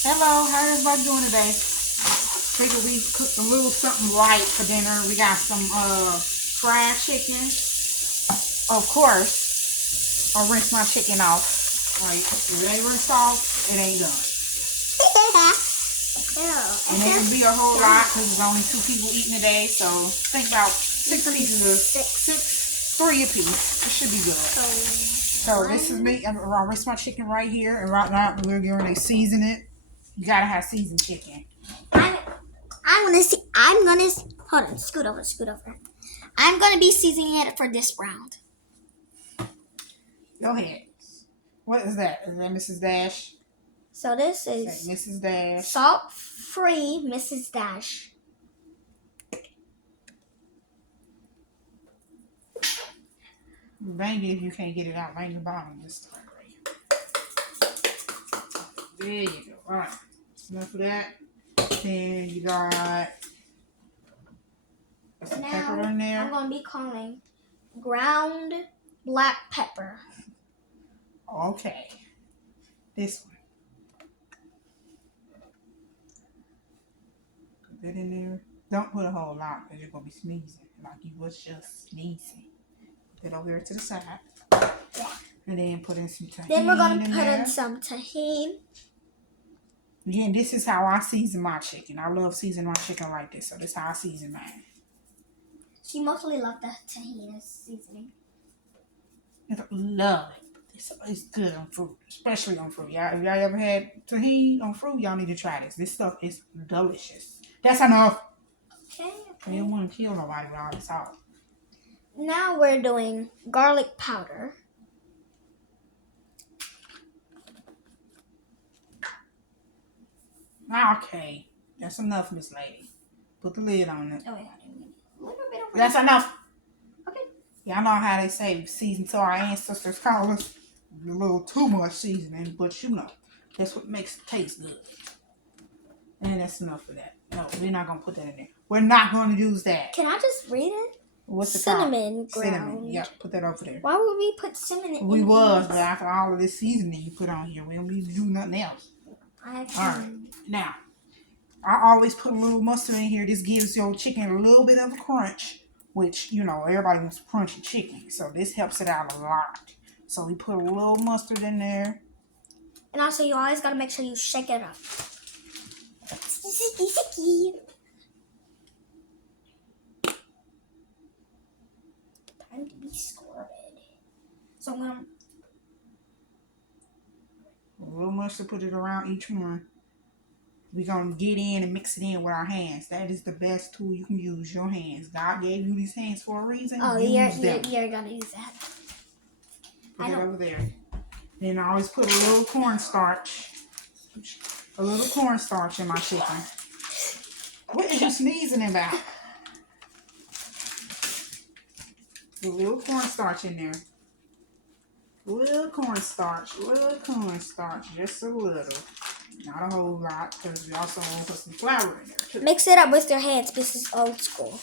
Hello, how everybody doing today? Figured we cooked a little something light for dinner. We got some fried chicken. Of course, I'll rinse my chicken off. Like, if it ain't rinsed off, it ain't done. And it would be a whole lot because there's only 2 people eating today. So think about 6 pieces of three a piece. It should be good. So this is me. I'll rinse my chicken right here, and right now we're going to season it. You gotta have seasoned chicken. I'm gonna hold on. Scoot over. I'm gonna be seasoning it for this round. Go ahead. What is that? Is that Mrs. Dash? So this is Mrs. Dash. Salt-free Mrs. Dash. Bang it if you can't get it out. Bang the bottom. Just start right. There you go. All right. Enough of that. Then you got some pepper in there. I'm gonna be calling ground black pepper. Okay. This one. Put that in there. Don't put a whole lot because you're gonna be sneezing. Like you was just sneezing. Put that over there to the side. And then put in some tahini. Then we're gonna put in some tahini. Again, this is how I season my chicken. I love seasoning my chicken like this. So this is how I season mine. She mostly loved the tahini seasoning. I love it. It's good on fruit, especially on fruit. Y'all, if y'all ever had tahini on fruit, y'all need to try this. This stuff is delicious. That's enough. Okay. You don't want to kill nobody with all this salt. Now we're doing garlic powder. Okay. That's enough, Miss Lady. Put the lid on it. Oh, wait, a little bit over. That's enough. Okay. Y'all know how they say season to our ancestors call us a little too much seasoning, but you know, that's what makes it taste good. And that's enough of that. No, we're not going to put that in there. We're not going to use that. Can I just read it? What's the cinnamon called? ground. Cinnamon. Yep, put that over there. Why would we put cinnamon We in was, these? but after all of this seasoning you put on here, we don't need to do nothing else. Alright. Now, I always put a little mustard in here. This gives your chicken a little bit of a crunch, which, you know, everybody wants crunchy chicken. So this helps it out a lot. So we put a little mustard in there. And also, you always got to make sure you shake it up. Sticky. Time to be squirted. So I'm going to... A little mustard, put it around each one. We're going to get in and mix it in with our hands. That is the best tool you can use, your hands. God gave you these hands for a reason. Oh, you're going to use that. Put that over there. Then I always put a little cornstarch. A little cornstarch in my chicken. What is you sneezing about? A little cornstarch in there. Little cornstarch, just a little. Not a whole lot, because we also want to put some flour in there too. Mix it up with your hands. This is old school.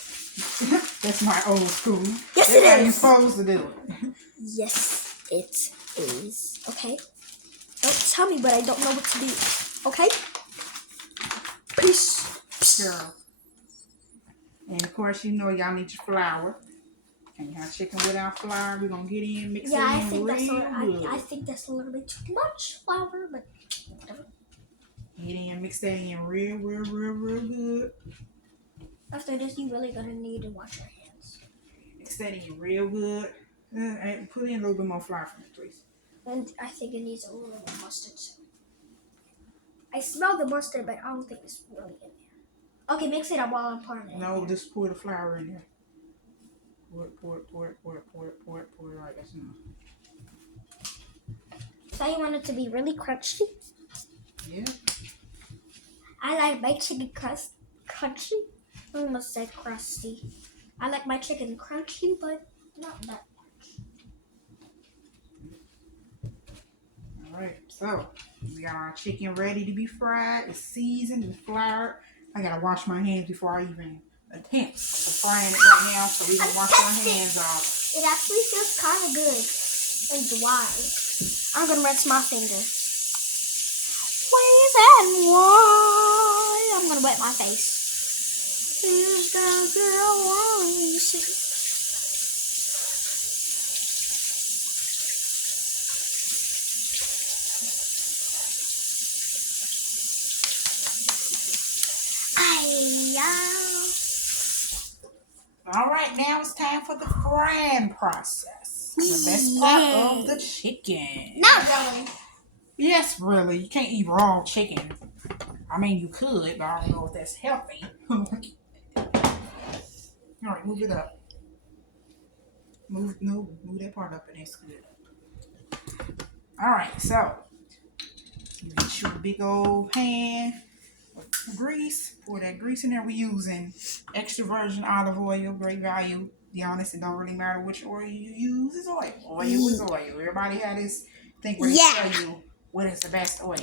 That's my old school. Yes, That's it how is. you're supposed to do it. Yes, it is. Okay? Don't tell me, but I don't know what to do. Okay? Peace. Girl. And of course, you know y'all need your flour. And y'all chicken without flour, we're going to get in, mix it in I think good. I think that's a little bit too much flour, but whatever. Get in, mix that in real good. After this, you really gonna need to wash your hands. Mix that in real good. And put in a little bit more flour for me, please. And I think it needs a little bit of mustard too. I smell the mustard, but I don't think it's really in there. Okay, mix it up while I'm pouring it. No, just pour the flour in there. Pour it. Right, that's enough. So you want it to be really crunchy? Yeah. I like my chicken crunchy. I almost said crusty. I like my chicken crunchy, but not that much. Alright, so we got our chicken ready to be fried. It's seasoned and floured. I gotta wash my hands before I even attempt to frying it right now, so we can wash our hands off. It actually feels kind of good and dry. I'm gonna rinse my finger. What is that? and why? I'm gonna wet my face. Here's the girl wants. All right, now it's time for the frying process. The best part of the chicken. Not really. Yes, really. You can't eat raw chicken. I mean, you could, but I don't know if that's healthy. All right, move it up. Move that part up, and it's good. All right, so you get your big old pan of grease. Pour that grease in there. We're using extra virgin olive oil, great value. To be honest, it don't really matter which oil you use. It's oil. Oil is oil. Everybody had this thing where they tell you what is the best oil.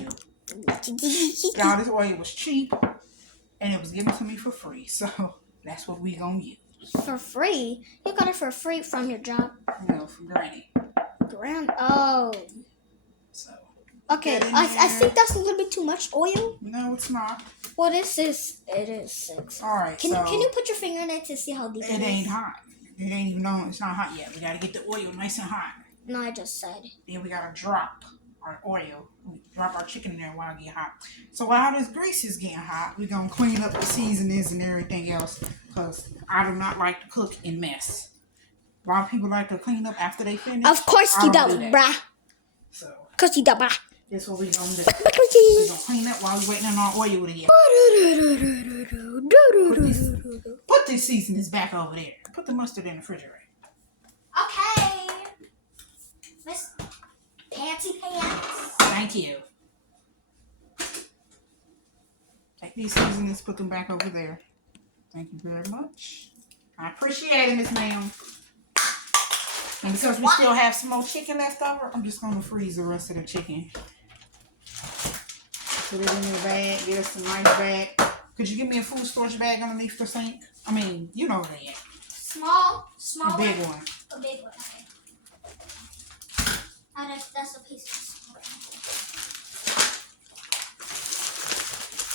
Y'all, this oil was cheap, and it was given to me for free. So that's what we gonna use. For free? You got it for free from your job? No, from Granny. Oh. So. Okay, I think that's a little bit too much oil. No, it's not. What is this? It is 6. All right. Can you put your finger in it to see how deep it is? It ain't hot. It ain't even on. It's not hot yet. We gotta get the oil nice and hot. No, I just said. Then we gotta drop our oil. We drop our chicken in there while it get hot. So while this grease is getting hot, we're gonna clean up the seasonings and everything else, because I do not like to cook in mess. A lot of people like to clean up after they finish. Of course you don't, bruh. So. Of course you don't, bruh. That's what we gonna do. We're gonna clean up while we're waiting on our oil to get. Put these seasonings back over there. Put the mustard in the refrigerator. Okay. Miss Panty Pants. Thank you. Take these seasonings, put them back over there. Thank you very much. I appreciate it, Miss Ma'am. And because we still have some more chicken left over, I'm just gonna freeze the rest of the chicken. Put it in the bag, get us a nice bag. Could you give me a food storage bag underneath the sink? I mean, you know where they at. Small A big one. A big one, okay. That's a piece of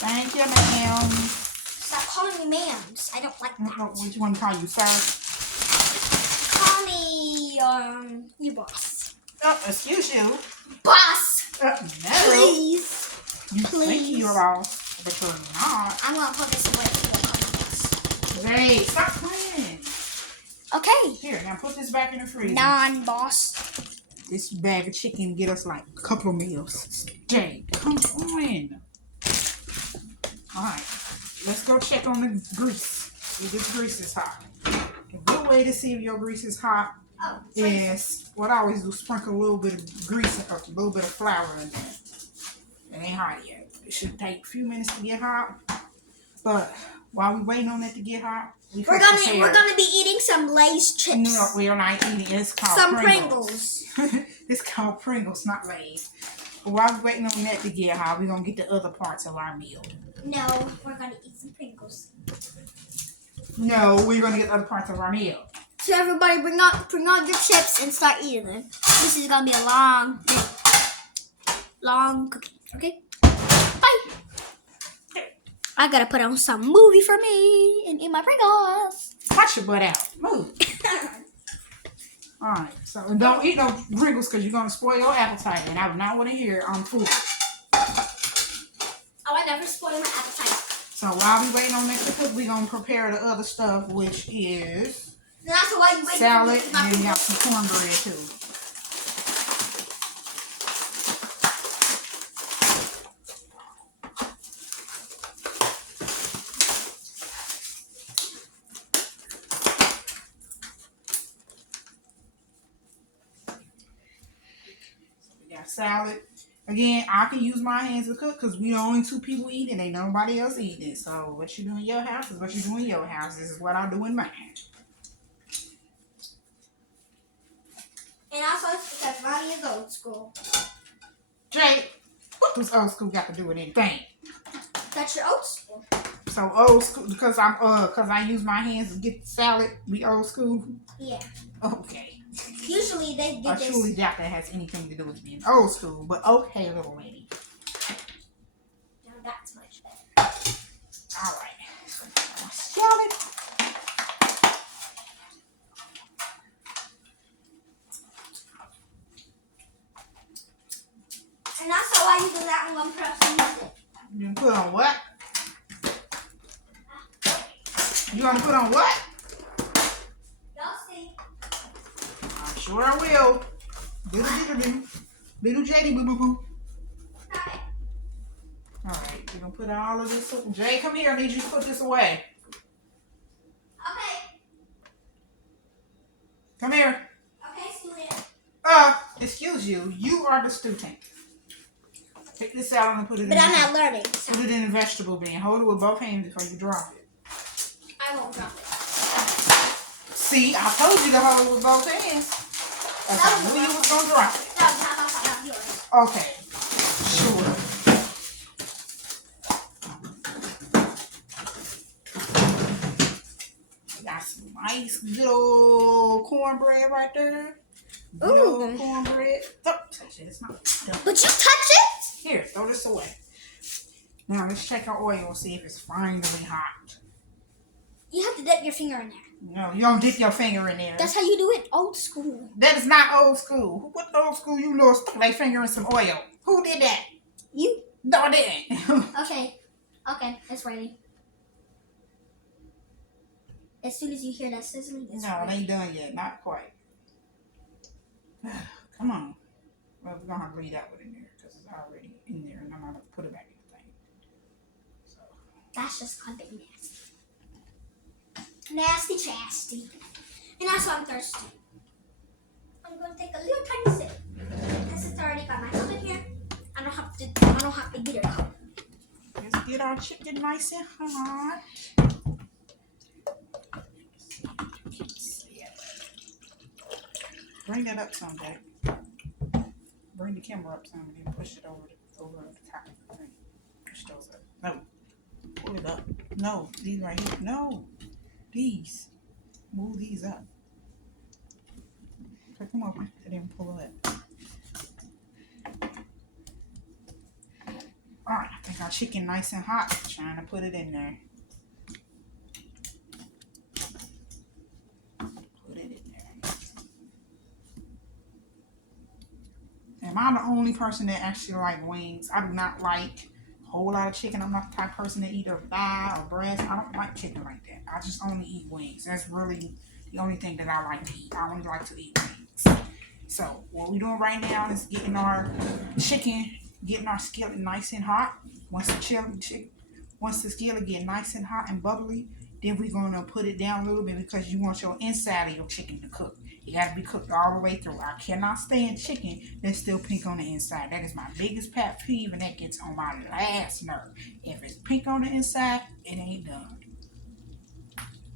Thank you, ma'am. Stop calling me ma'ams. I don't like that. Which one call you, sir? Call me, you boss. Oh, excuse you. Boss! No. Please. You think you're boss, but you're not. I'm gonna put this away. Hey, stop playing. Okay. Here, now put this back in the freezer. Non-boss. This bag of chicken get us like a couple of meals. Jay, come on. Alright, let's go check on the grease. See if this grease is hot. A good way to see if your grease is hot is what I always do, sprinkle a little bit of grease or a little bit of flour in there. It ain't hot yet. It should take a few minutes to get hot. But while we're waiting on it to get hot, we're gonna be eating some Lay's chips. No, we are not eating. It's called some Pringles. It's called Pringles, not Lay's. But while we're waiting on that to get hot, we're gonna get the other parts of our meal. No, we're gonna eat some Pringles. No, we're gonna get the other parts of our meal. So everybody, bring out your chips and start eating them. This is gonna be a long cookie. Okay. Bye. I gotta put on some movie for me and eat my Pringles. Wash your butt out. Move. Alright, so don't eat no Pringles because you're gonna spoil your appetite, and I do not want to hear on food. Oh, I never spoil my appetite. So while we waiting on that to cook, we're gonna prepare the other stuff, which is That's why you wait salad, and then we have some cornbread too. Salad. Again, I can use my hands to cook because we the only 2 people eating. Ain't nobody else eating it. So what you do in your house is what you do in your house. This is what I do in mine. And also because Ronnie is old school. Jay, what does old school got to do with anything? That's your old school. So old school because I use my hands to get the salad. We old school. Yeah. Okay. Usually they get this. I surely doubt that has anything to do with being old school, but okay, little lady. why you do that. I'm gonna press it. You gonna put on what? You gonna put on what? Y'all see. I sure will. Little Jetty boo boo boo. Alright. Alright, we're gonna put all of this. Jay, come here. I need you to put this away. Okay. Come here. Okay, student. Excuse you. You are the student. Take this out and put it in. But I'm not learning. So. Put it in a vegetable bin. Hold it with both hands before you drop it. I won't drop it. See, I told you to hold it with both hands. That's how I knew you was gonna drop it. No, not yours. Okay. Sure. Got some nice little cornbread right there. Good old cornbread. Don't touch it. It's not done. But you touch it? Here, throw this away. Now let's check our oil and see if it's finally hot. You have to dip your finger in there. No, you don't dip your finger in there. That's how you do it. Old school. That is not old school. Who put old school? You little stuck their finger in some oil. Who did that? You. No, I didn't. Okay. Okay, it's ready. As soon as you hear that sizzling, it's No, it ready. ain't done yet. Not quite. Come on. Well, we're going to have to leave that one in there because it's already in there and I'm going to put it back in the thing. So. That's just called big nasty. Nasty chasty. And that's why I'm thirsty. I'm going to take a little tiny sip. Since it's already got my cup in here, I don't have to get it out. Let's get our chicken nice and hot. Bring that up some, Jack. Bring the camera up some and then push it over the top of the thing. Push those up. No. Pull it up. No. These right here. No. These. Move these up. Okay, come over and then pull it up. Alright, I think our chicken nice and hot. Trying to put it in there. Put it in there. Am I the only person that actually like wings? I do not like a whole lot of chicken. I'm not the type of person that eat a thigh or breast. I don't like chicken like that. I just only eat wings. That's really the only thing that I like to eat. I only like to eat wings. So what we're doing right now is getting our chicken, getting our skillet nice and hot. Once the skillet get nice and hot and bubbly, then we're gonna put it down a little bit because you want your inside of your chicken to cook. It has to be cooked all the way through. I cannot stand chicken that's still pink on the inside. That is my biggest pet peeve, and that gets on my last nerve. If it's pink on the inside, it ain't done.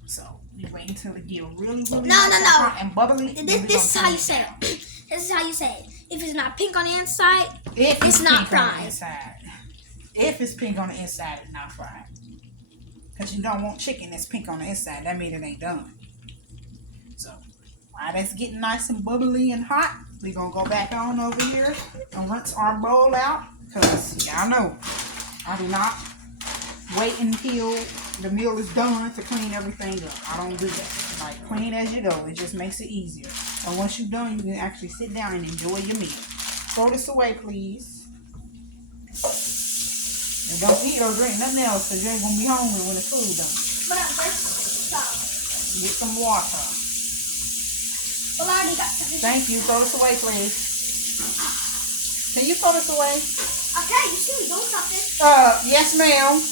So we wait until it get really hot and bubbly. This is how you say it. This is how you say it. If it's not pink on the inside, it's not fried. If it's pink on the inside, it's not fried. Because you don't want chicken that's pink on the inside. That means it ain't done. So while that's getting nice and bubbly and hot, we're going to go back on over here and rinse our bowl out. Because y'all know, I do not wait until the meal is done to clean everything up. I don't do that. Like, clean as you go. It just makes it easier. And once you're done, you can actually sit down and enjoy your meal. Throw this away, please. And don't eat or drink nothing else because you ain't going to be hungry when the food done. But I'm thirsty. Stop. Get some water. Well, I already got some. Thank you. Throw this away, please. Can you throw this away? Okay, you see me doing something. Yes, ma'am.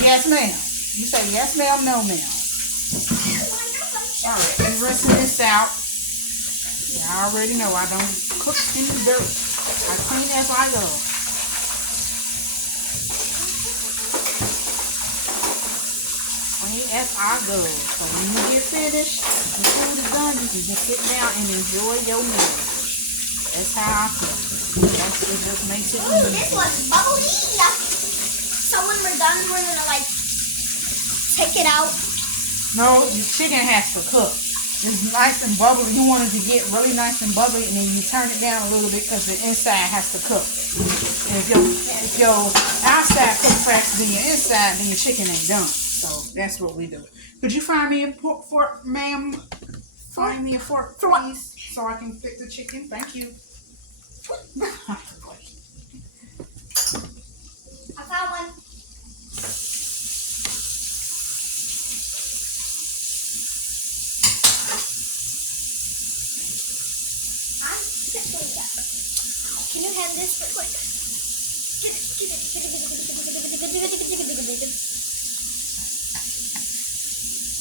Yes, ma'am. You say yes, ma'am, no, ma'am. Alright, I'm rinsing this out. Yeah, I already know I don't cook in the dirt. I clean as I go. Clean as I go. So when you get finished, the food is done, you can just sit down and enjoy your meal. That's how I cook. It just makes it Ooh, easy. this was bubbly. So when we're done, we're gonna like take it out. No, the chicken has to cook. It's nice and bubbly. You want it to get really nice and bubbly, and then you turn it down a little bit because the inside has to cook. And if your outside cooks faster than your inside, then your chicken ain't done. So that's what we do. Could you find me a fork, ma'am? Find me a fork, please, so I can pick the chicken. Thank you.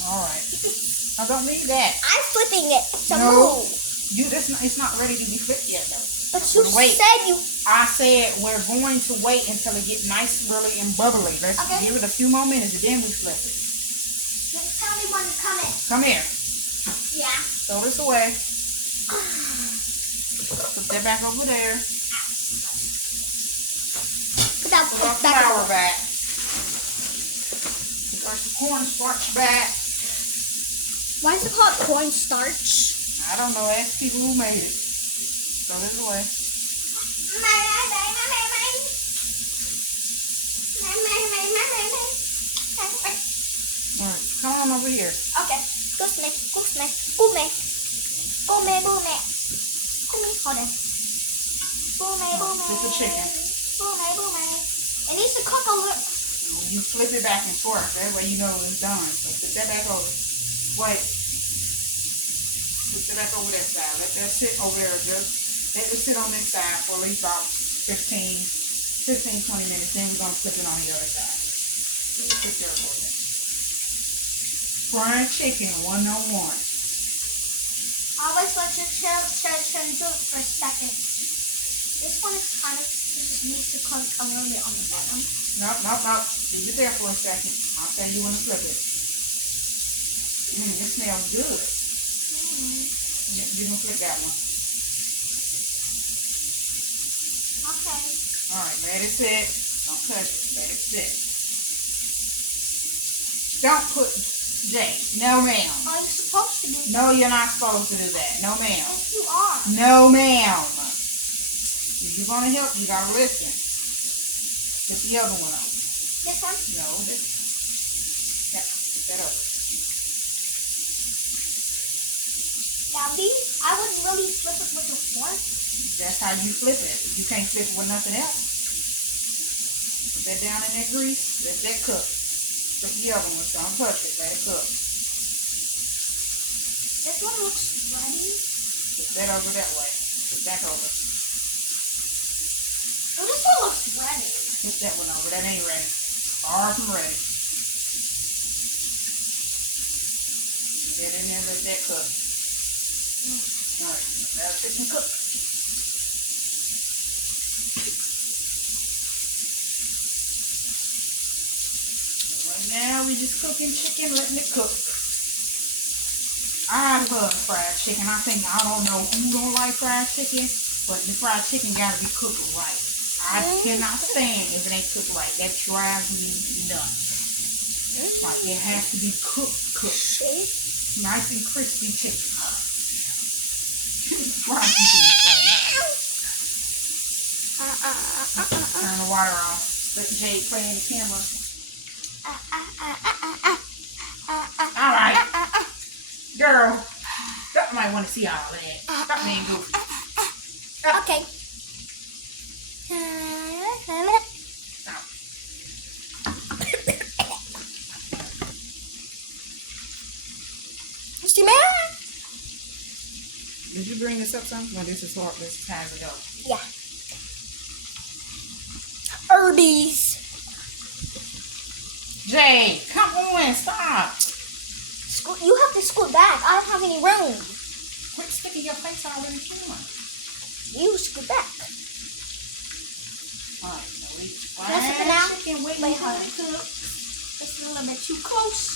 All right. I don't need that. I'm flipping it to No. move. It's not ready to be flipped yet though. But you said you. I said we're going to wait until it gets nice, really, and bubbly. Let's give it a few more minutes and then we flip it. Just tell me when it's coming. Come here. Yeah. Throw this away. Put that back over there. Put that Put our back. flour back. Put our cornstarch back. Why is it called cornstarch? I don't know. Ask people who made it. Throw this away. Alright, come on over here. Okay. Go me. Hold on. Flip the chicken. It needs to cook a little. You flip it back and forth. That way you know it's done. So flip that back over. Wait. Flip it back over that side. Let that sit over there. Just let it sit on this side for at least about 15, 20 minutes. Then we're going to flip it on the other side. Sit there for a minute. Fried chicken 101. Always let your children do it for a second. This one is kind of just needs to cook a little bit on the bottom. No. Leave it there for a second. I'll tell you when to flip it. It smells good. You can flip that one. Okay. Alright, let it sit. Don't touch it. Let it sit. Don't put Jay. No, ma'am. Are you supposed to do that? No, you're not supposed to do that. No, ma'am. Yes, you are. No, ma'am. If you're going to help, you got to listen. Put the other one on. This one? No, this. Yeah, put that up. Now these, I wouldn't really flip it with a fork. That's how you flip it. You can't flip it with nothing else. Put that down in that grease. Let that cook. Put the other one. Don't touch it. Let it cook. This one looks ready. Put that over that way. Put back over. Oh, this one looks ready. Put that one over. That ain't ready. Far from ready. Get in there. Let that cook. Alright. Let the chicken cook. Right now we just cooking chicken, letting it cook. I love fried chicken. I don't know who don't like fried chicken, but the fried chicken gotta be cooked right. I cannot stand if it ain't cooked right. That drives me nuts. Like it has to be cooked. Nice and crispy chicken. Fried chicken is fried. Turn the water off. Let Jade play in the camera. Alright. Girl, that might want to see all of that. Stop being goofy. Okay. Mr. Man? Did you bring this up some? No, this is hard. This is how to go. Yeah. Herbies. Jay, come on, stop. You have to scoot back. I don't have any room. Quit sticking your face all in the camera. You scoot back. Alright, so we Can I flip it now? chicken waiting Wait, for hold it on. to cook. It's a little bit too close.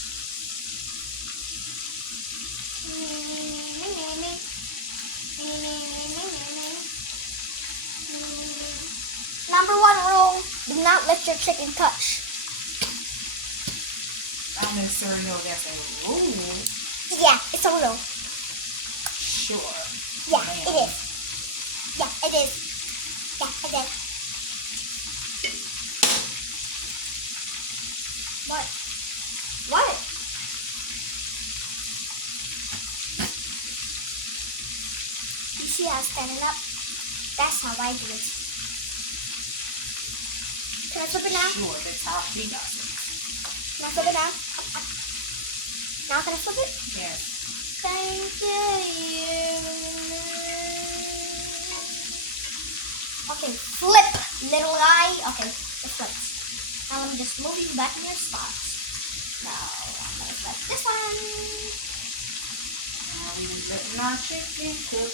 Number 1 rule, do not let your chicken touch. I don't necessarily know if that's a rule. Yeah, it's a rule. Sure. Yeah, Man. it is. Yeah, it is. Yeah, it is. What? What? You see how I'm standing up? That's how I do it. Can I flip it now? Sure, that's how she does it. Can I flip it now? Now can I flip it? Yes. Thank you. Okay, flip, little guy. Okay, it flips. Now let me just move you back in your spots. Now I'm gonna flip this one. Now we letting our chicken cook.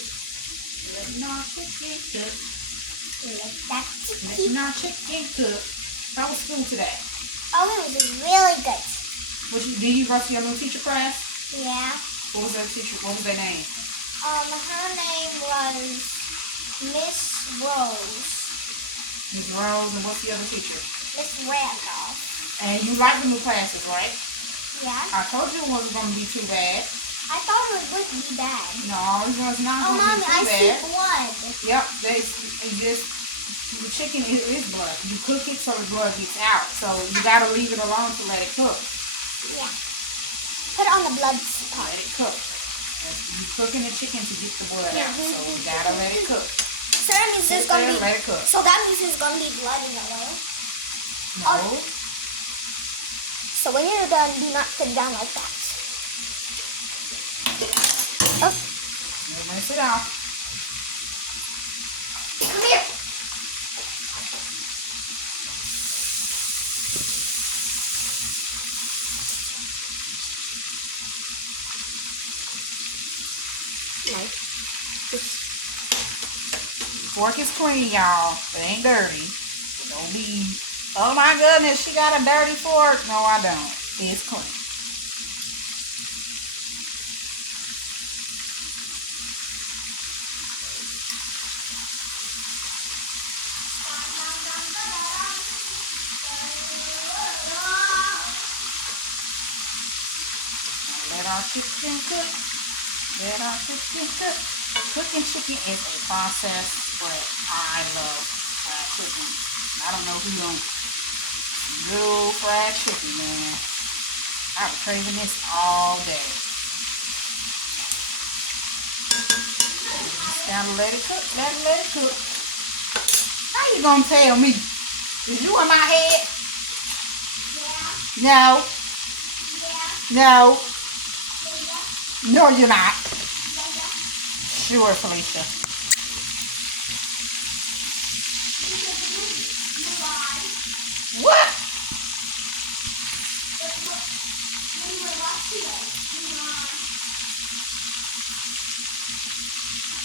Letting our chicken cook. Let that chicken. Letting our chicken cook. How was school today? Oh, it was really good. Did you go to your new teacher class? Yeah. What was that teacher? What was their name? Her name was Miss Rose. Miss Rose, and what's the other teacher? Miss Randolph. And you like the new classes, right? Yeah. I told you it wasn't going to be too bad. I thought it wouldn't be bad. No, it was not Oh, going to Mommy, be too I bad. see blood. Yep, the chicken is blood. You cook it so the blood gets out. So you got to leave it alone to let it cook. Yeah. Put it on the blood part. Let it cook. You cooking the chicken to get the blood out. So you got to let it cook. So that means there's going to be... Let it cook. So that means there's going to be blood in the oil. No. So when you're done, do not put it down like that. Oh. You rinse it out. Come here. Like this. Fork is clean, y'all. It ain't dirty. Don't be, oh my goodness, she got a dirty fork. No, I don't. It's clean. Let our chicken cook. Let our chicken cook. Cooking chicken is a process, but I love fried chicken. I don't know who don't. Little fried chicken, man. I've been craving this all day. Just gotta let it cook. Let it cook. How you gonna tell me? Is you in my head? Yeah. No. No. No, you're not. Sure, Felicia. What?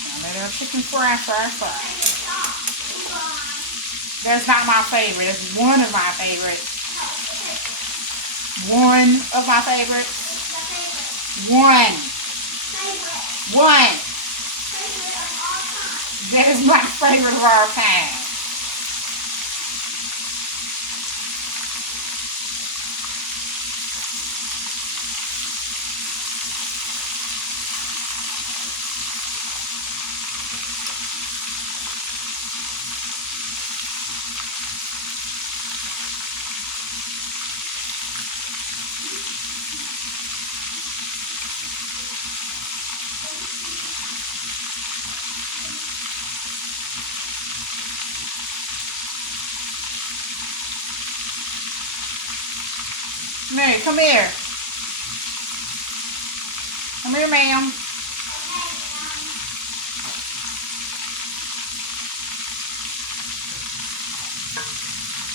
Now let our chicken fry. That's not my favorite. It's one of my favorites. One of my favorites. One. That is my favorite of all time. Mary, come here. Come here, ma'am.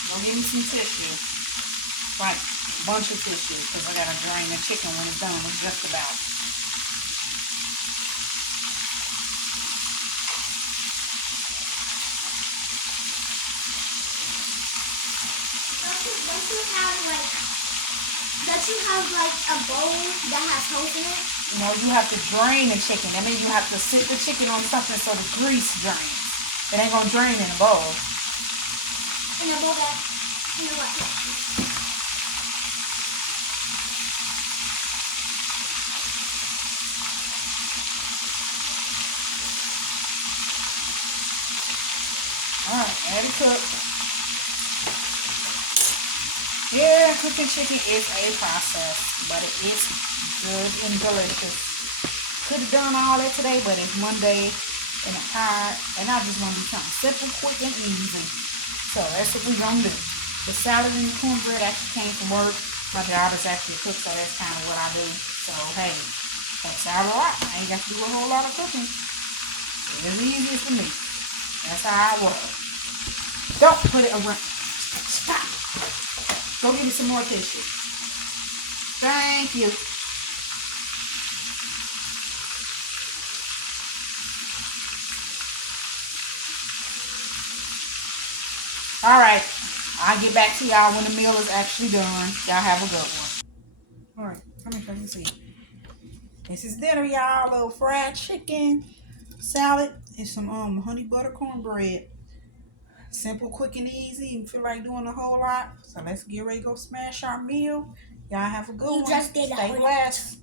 Go get me some tissue. Like a bunch of tissue, because I gotta drain the chicken when it's done. It's just about. Don't you have like a bowl that has holes in it? No, you have to drain the chicken. That means you have to sit the chicken on something so the grease drains. It ain't gonna drain in a bowl. In a bowl that, you know what? Alright, let it cook. Yeah, cooking chicken is a process, but it is good and delicious. Could have done all that today, but it's Monday and I'm tired, and I just want to do something simple, quick, and easy. So that's what we're going to do. The salad and the cornbread actually came from work. My daughter's actually cooked, so that's kind of what I do. So, hey, that's all right. I ain't got to do a whole lot of cooking. It's easy for me. That's how I work. Don't put it around. Stop. Go get me some more tissue. Thank you. All right. I'll get back to y'all when the meal is actually done. Y'all have a good one. All right. How much can you see? This is dinner, y'all. A little fried chicken, salad, and some honey butter cornbread. Simple, quick, and easy. You feel like doing a whole lot. So let's get ready to go smash our meal. Y'all have a good one. Just did Stay blessed.